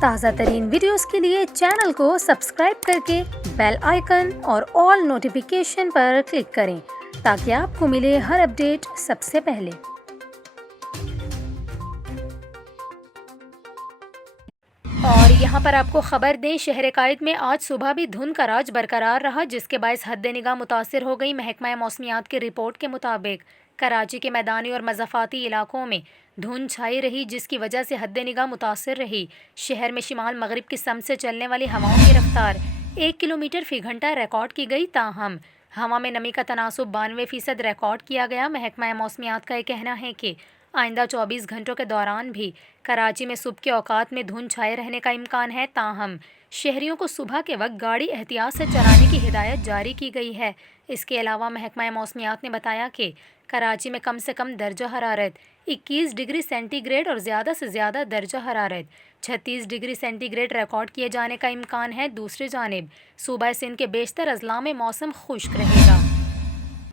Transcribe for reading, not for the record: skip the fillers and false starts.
تازہ ترین ویڈیوز کے لیے چینل کو سبسکرائب کر کے بیل آئیکن اور آل نوٹیفیکیشن پر کلک کریں تاکہ آپ کو ملے ہر اپڈیٹ سب سے پہلے۔ اور یہاں پر آپ کو خبر دیں، شہر قائد میں آج صبح بھی دھند کا راج برقرار رہا، جس کے باعث حد نگاہ متاثر ہو گئی۔ محکمہ موسمیات کی رپورٹ کے مطابق کراچی کے میدانی اور مضافاتی علاقوں میں دھند چھائی رہی، جس کی وجہ سے حد نگاہ متاثر رہی۔ شہر میں شمال مغرب کی سمت سے چلنے والی ہواؤں کی رفتار 1 کلومیٹر فی گھنٹہ ریکارڈ کی گئی، تاہم ہوا میں نمی کا تناسب 92% ریکارڈ کیا گیا۔ محکمہ موسمیات کا یہ کہنا ہے کہ آئندہ 24 گھنٹوں کے دوران بھی کراچی میں صبح کے اوقات میں دھند چھائے رہنے کا امکان ہے، تاہم شہریوں کو صبح کے وقت گاڑی احتیاط سے چلانے کی ہدایت جاری کی گئی ہے۔ اس کے علاوہ محکمہ موسمیات نے بتایا کہ کراچی میں کم سے کم درجہ حرارت 21 ڈگری سینٹی گریڈ اور زیادہ سے زیادہ درجہ حرارت 36 ڈگری سینٹی گریڈ ریکارڈ کیے جانے کا امکان ہے۔ دوسری جانب صوبہ سندھ کے بیشتر اضلاع میں موسم خشک رہے گا۔